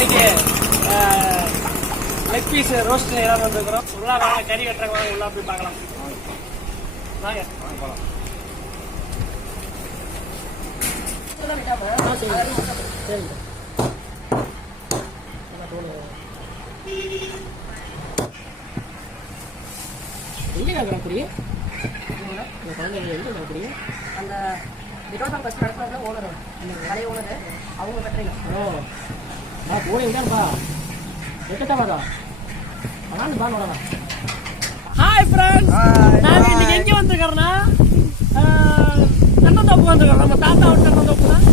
இன்னைக்கு leg piece roast ஏதாவது வந்துருக்கிறோம். உள்ளா வாங்க, கறி வெட்டுறாங்க, வாங்க உள்ளா போய் பார்க்கலாம். வாங்க போகலாம். சரிங்க. எங்கே கேட்குறேன் இந்த குழந்தைங்க எங்கே கேட்குறீங்க? அந்த விரோதம் ஃபஸ்ட் நடத்துறதுல ஓனர், அந்த கடையை ஓனர் அவங்க கட்டுறீங்க. ஓ நான் போய் விடாப்பா எட்டத்தாவாதா ஆனால் தான் வரலாம். ஹாய் ஃப்ரெண்ட்ஸ், நாங்கள் இன்னைக்கு எங்கே வந்துருக்கோம்னா தென்னந்தோப்பு வந்துருக்கோம். நம்ம தாத்தாவோட தென்னந்தோப்பு தான்.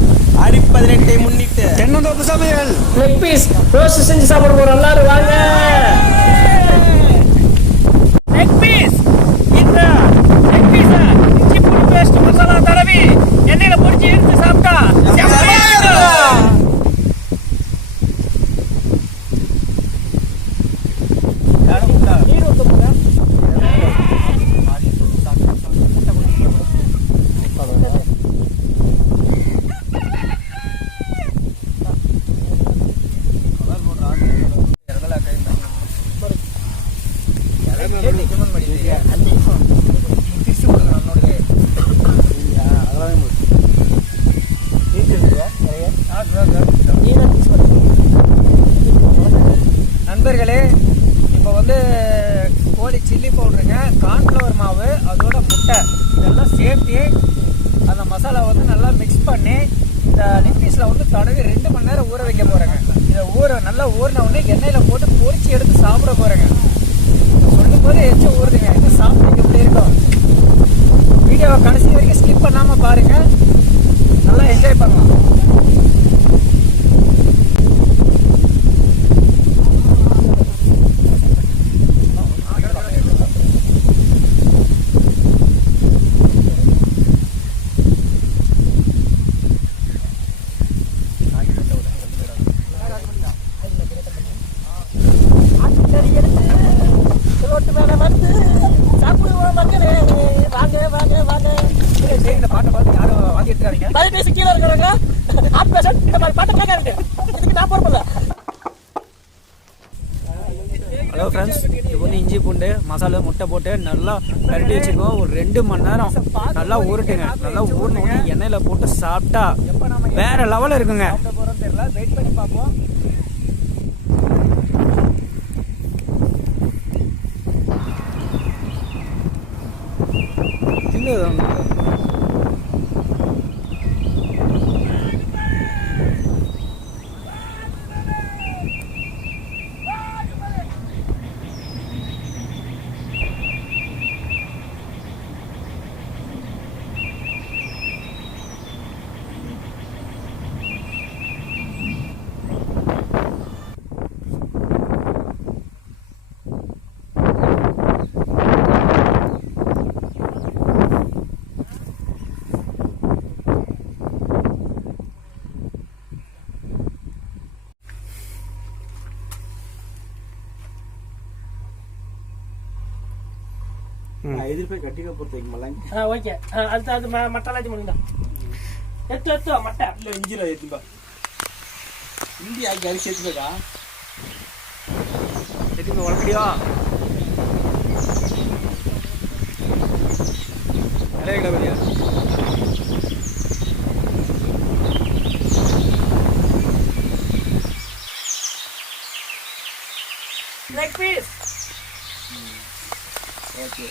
ஆடி 18 முன்னிட்டு தென்னந்தோப்பு சமையல் லெக் பீஸ் ரோஸ்ட் செஞ்சு சாப்பிட போகிறோம். எல்லாரும் வாங்க. லெக் பீஸ் இந்த லெக் பீஸை இஞ்சி பூண்டு பேஸ்ட் மசாலா தடவி எண்ணெயில் பொரிச்சு எடுத்து சாப்பிட்டா நீர் ஊற்ற போங்க. நண்பர்களே, இப்போ வந்து கோழி சில்லி பவுடருங்க, கார்ன்ஃப்ளவர் மாவு, அதோட முட்டை இதெல்லாம் சேர்த்து அந்த மசாலா வந்து நல்லா மிக்ஸ் பண்ணி இந்த லெக் பீஸில் வந்து தடவி 2 மணி நேரம் ஊற வைக்க போகிறேங்க. இதை நல்லா ஊறின உடனே எண்ணெயில் போட்டு பொரிச்சு எடுத்து சாப்பிட போகிறேங்க. சொல்லும் போது எச்சு ஊறுதுங்க. இது சாப்பிட்டு எப்படி இருக்கும்? வீடியோவை கடைசி வரைக்கும் ஸ்கிப் பண்ணாமல் பாருங்கள், நல்லா என்ஜாய் பண்ணலாம். ஹலோ ஃப்ரெண்ட்ஸ், இப்போ வந்து இஞ்சி பூண்டு மசாலா முட்டை போட்டு நல்லா கரட்டி வச்சுக்கோ. ஒரு 2 மணி நேரம் நல்லா ஊறட்டுங்க. நல்லா ஊறின உடனே எண்ணெயில் போட்டு சாப்பிட்டா வேற லெவலில் இருக்குங்க. தெரியல, வெயிட் பண்ணி பார்ப்போம். எதிர்ப்பை கட்டிக்க பொறுத்த வைக்கமாலாம். ஓகே, அது மட்டலாச்சும் பண்ணுங்க. எத்து மட்டை இல்லை இஞ்சியில் ஏற்றுப்பா. இஞ்சி ஆக்கி அரிசி ஏற்றுக்கா எதுக்கு உழக்கடியா நிறைய கிடப்படியா. Leg piece. Okay,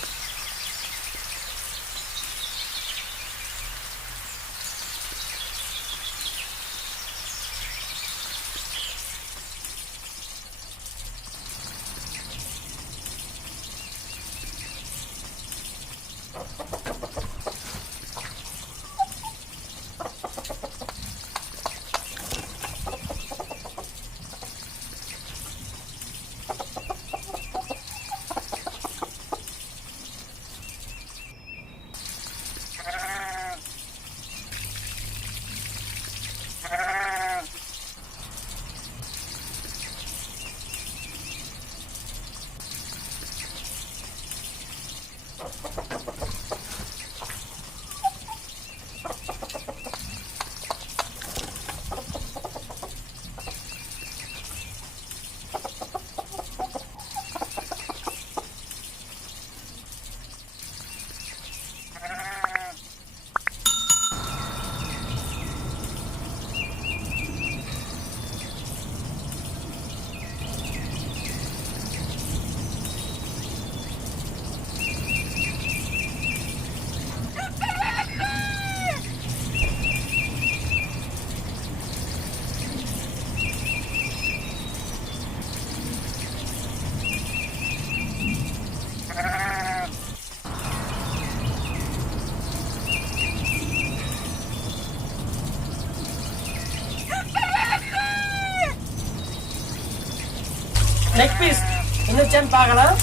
leg piece இருந்துச்சான்னு பார்க்கலாம்.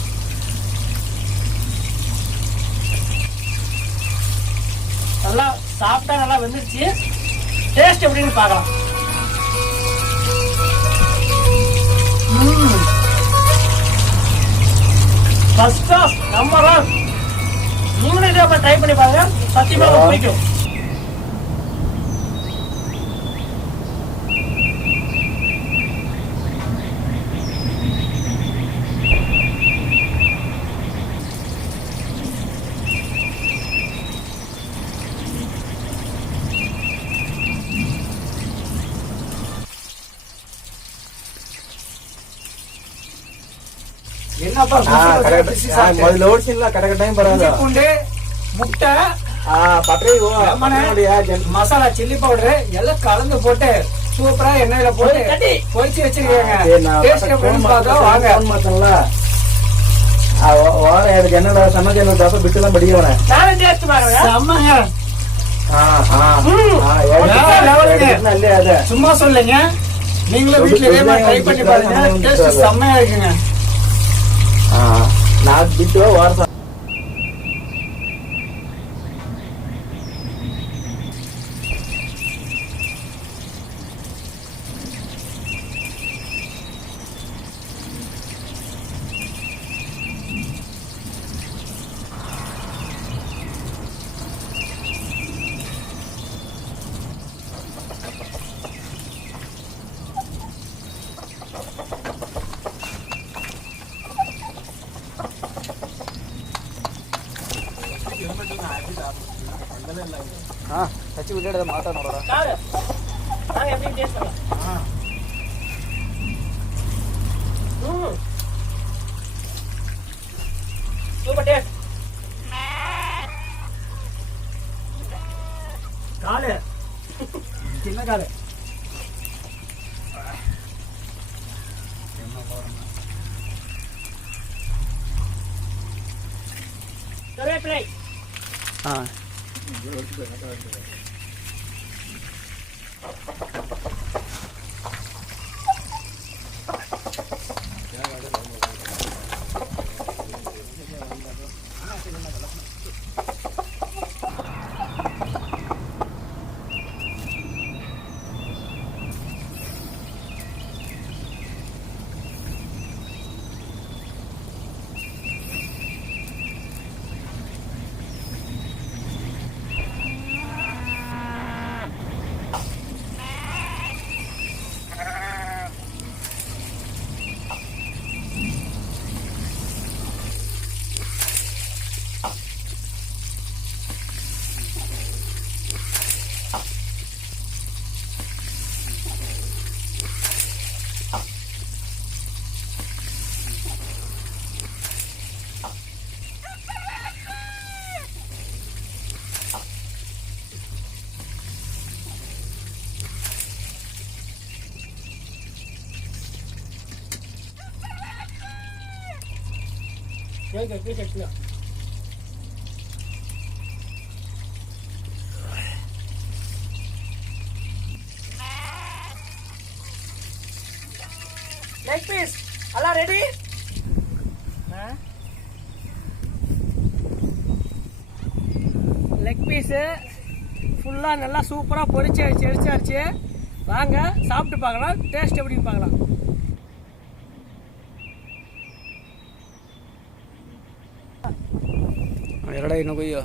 நல்லா சாப்பிட்டா நல்லா வெந்துருச்சு. டேஸ்ட் எப்படின்னு பார்க்கலாம். First class number 1. நீங்களும் இதை ட்ரை பண்ணி பாருங்க, சத்தியமா உங்களுக்கு பிடிக்கும். என்னப்பா ಮೊದಲು ಓಡಿಸಿಲ್ಲ ಕರೆಕ್ಟ್ ಟೈಮ್ ಬರೋದು. பூண்டு, முட்டை, ಪಟ್ರಿ மசாலா, சில்லி பவுடர் எல்லாம் கலந்து போட்டு சூப்பரா எண்ணெயில போட்டு பொரிச்சு வச்சிருக்காங்க. டேஸ்ட் எப்படின்னு பார்க்க வாங்க. ಮಾತಲ್ಲ ವಾರ 2 ಜನರ ಸಮಾಜ ದಪ್ಪ ಬಿಟ್ಟಿಲ್ಲ ಬಡಿಯೋಣ. நானே டேஸ்ட் பாருங்க. செம்மங்க. ಅಲ್ಲೇ ಅದೇ சும்மா சொல்லுங்க, நீங்களும் வீட்டுல இதே மாதிரி ட்ரை பண்ணி பாருங்க. டேஸ்ட் செம்மையா இருக்குங்க. ನಾಕ್ ಬಿಟ್ಟು ವಾರ ಹಚ್ಚಿ ಬಿಡ ಮಾತಾಡೋಣ. காரு நாங்க எப்படி டேஸ்ட் பண்ணலாம். Super taste. காலு சின்ன காலு. கருவேப்பிலை. லெக் பீஸ் எல்லாம் ரெடி. லெக் பீஸு ஃபுல்லாக நல்லா சூப்பராக பொரிச்சு அடிச்சாச்சு. வாங்க சாப்பிட்டு பார்க்கலாம், டேஸ்ட் எப்படின்னு பார்க்கலாம். ಎರಡ ಇನ್ನು ಕೊಯ್ಯೋ.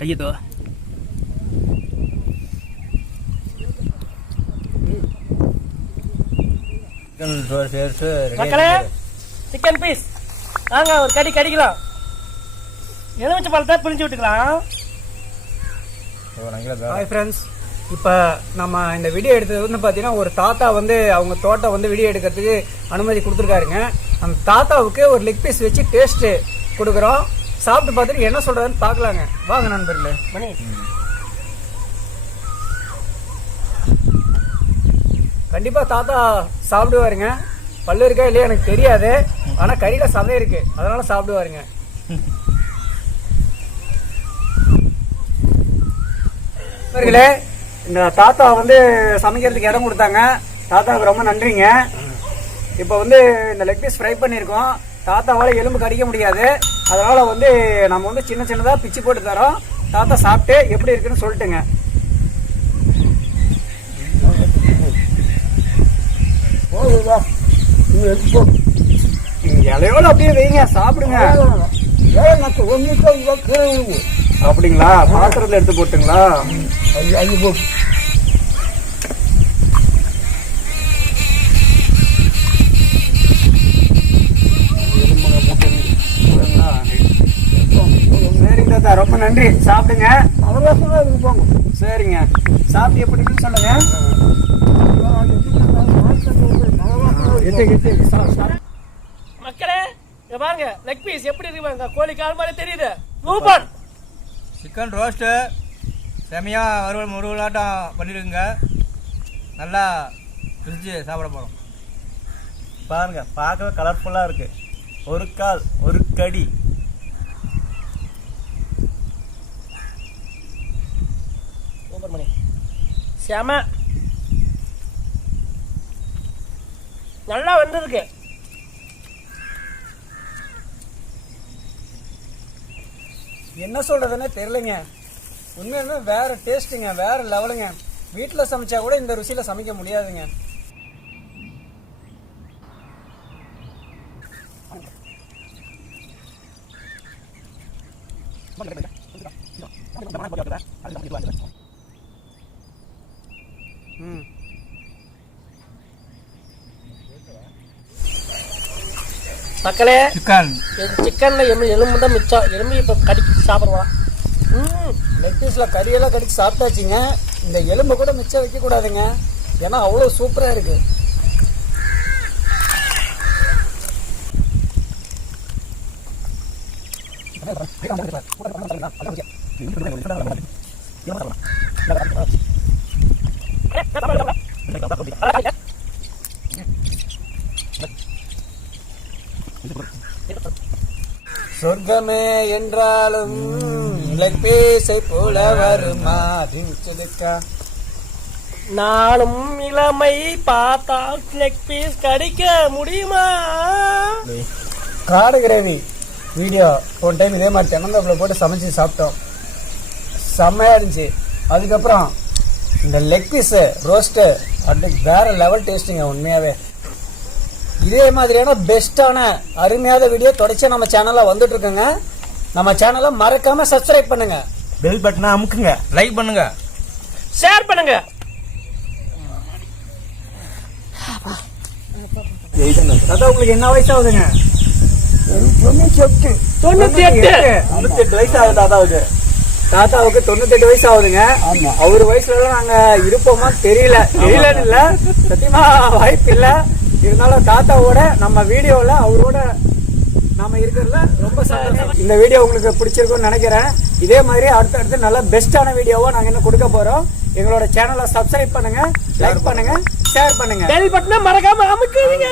ಕೈಯಿತು மக்களே, சிக்கன் பீஸ் வாங்க ஒரு கடி கடிக்கலாம். எலுமிச்சை பழத்தை பிழிஞ்சு விட்டுக்கலாம். ஹாய் ஃப்ரெண்ட்ஸ், இப்போ நம்ம இந்த வீடியோ எடுத்தது வந்து பார்த்தீங்கன்னா ஒரு தாத்தா வந்து அவங்க தோட்டம் வந்து வீடியோ எடுக்கிறதுக்கு அனுமதி கொடுத்துருக்காருங்க. அந்த தாத்தாவுக்கு ஒரு லெக் பீஸ் வச்சு டேஸ்ட்டு கொடுக்குறோம். சாப்பிட்டு பார்த்துட்டு என்ன சொல்கிறாருன்னு பார்க்கலாங்க. வாங்க நண்பர்களே. மணி கண்டிப்பா தாத்தா சாப்பிடுவாருங்க. பல்லு இருக்கா இல்லையா எனக்கு தெரியாது, ஆனா கறியில சதை இருக்கு, அதனால சாப்பிடுவாருங்க. நண்பர்களே, இந்த தாத்தா வந்து சமைக்கிறதுக்கு இடம் கொடுத்தாங்க, தாத்தாவுக்கு ரொம்ப நன்றிங்க. இப்போ வந்து இந்த லெக் பீஸ் ஃப்ரை பண்ணியிருக்கோம். தாத்தாவால் எலும்பு கடிக்க முடியாது, அதனால வந்து நம்ம வந்து சின்ன சின்னதாக பிச்சு போட்டு தரோம். தாத்தா சாப்பிட்டு எப்படி இருக்குன்னு சொல்லிட்டுங்க. இலையோட அப்படியே வைங்க, சாப்பிடுங்க. அப்படிங்களா? பாத்திரத்துல எடுத்து போட்டுங்களா? சரிங்க தாத்தா, ரொம்ப நன்றி. சாப்பிடுங்க. சரிங்க, சாப்பிட்டு எப்படி இருக்குன்னு சொல்லுங்க. மக்களே இங்க பாருங்க, லெக் பீஸ் எப்படி இருக்கு பாருங்க. கோழி கால் மாதிரி தெரியுது. சூப்பர். சிக்கன் ரோஸ்ட்டு செமையா வறுவல் முருகலாட்டம் பண்ணிருக்குங்க. நல்லா ருசிச்சு சாப்பிட போகிறோம். பாருங்க, பார்க்கவே கலர்ஃபுல்லாக இருக்கு. ஒரு கால் ஒரு கடி. சூப்பர் மணி, செம நல்லா வந்திருக்கு. என்ன சொல்றதுன்னு தெரியலங்க. உண்மையுமே வேற டேஸ்ட்டுங்க, வேற லெவலுங்க. வீட்டில் சமைச்சா கூட இந்த ருசியில சமைக்க முடியாதுங்க. மக்களே, சிக்கன் சிக்கன்ல எலும்பு தான் மிச்சம். எலும்பு இப்போ கடிச்சு சாப்பிடுவான். லெக் பீஸ்ல கறியெல்லாம் கடிச்சு சாப்பிட்டாச்சுங்க. இந்த எலும்பை கூட மிச்சம் வைக்க கூடாதுங்க, ஏன்னா அவ்வளோ சூப்பரா இருக்கு. சொர்க்கமே என்றாலும் லெக் பீஸை போல வருமா சொல்லிருக்கா. நானும் இளமை பார்த்தா லெக் பீஸ் கடிக்க முடியுமா? காடு கிரேவி வீடியோ ஒரு டைம் இதே மாதிரி தென்னந்தோப்பில் போட்டு சமைச்சு சாப்பிட்டோம், செம்மையா இருந்துச்சு. அதுக்கப்புறம் இந்த லெக் பீஸு ரோஸ்ட்டு அப்படி வேற லெவல் டேஸ்ட்டுங்க. உண்மையாவே இதே மாதிரியான பெஸ்டான அருமையான வீடியோ தொடர்ச்சியா நம்ம சேனல்ல வந்துட்டு இருக்குங்க. நம்ம சேனலை மறக்காம சப்ஸ்கிரைப் பண்ணுங்க, பெல் பட்டனை அமுக்குங்க, லைக் பண்ணுங்க, ஷேர் பண்ணுங்க. தாத்தா உங்களுக்கு என்ன வயசு ஆகுதுங்க? 98 வயசு ஆகுது தாத்தாவுக்கு. தாத்தாவுக்கு 98 வயசு ஆகுதுங்க. அவரு வயசுல நாங்க இருப்போமா தெரியலன்னு இல்ல, சத்தியமா வாய்ப்பு இல்ல. இருந்தாலும் தாத்தாவோட நம்ம வீடியோல அவரோட நாம இருக்கிறதுல ரொம்ப சந்தோஷம். இந்த வீடியோ உங்களுக்கு பிடிச்சிருக்கும்னு நினைக்கிறேன். இதே மாதிரி அடுத்தடுத்து நல்ல பெஸ்டான வீடியோவா நாங்க இன்னும் கொடுக்க போறோம். எங்களோட சேனலை சப்ஸ்கிரைப் பண்ணுங்க, லைக் பண்ணுங்க, ஷேர் பண்ணுங்க, பெல் பட்டனை மறக்காம அமுக்குங்க.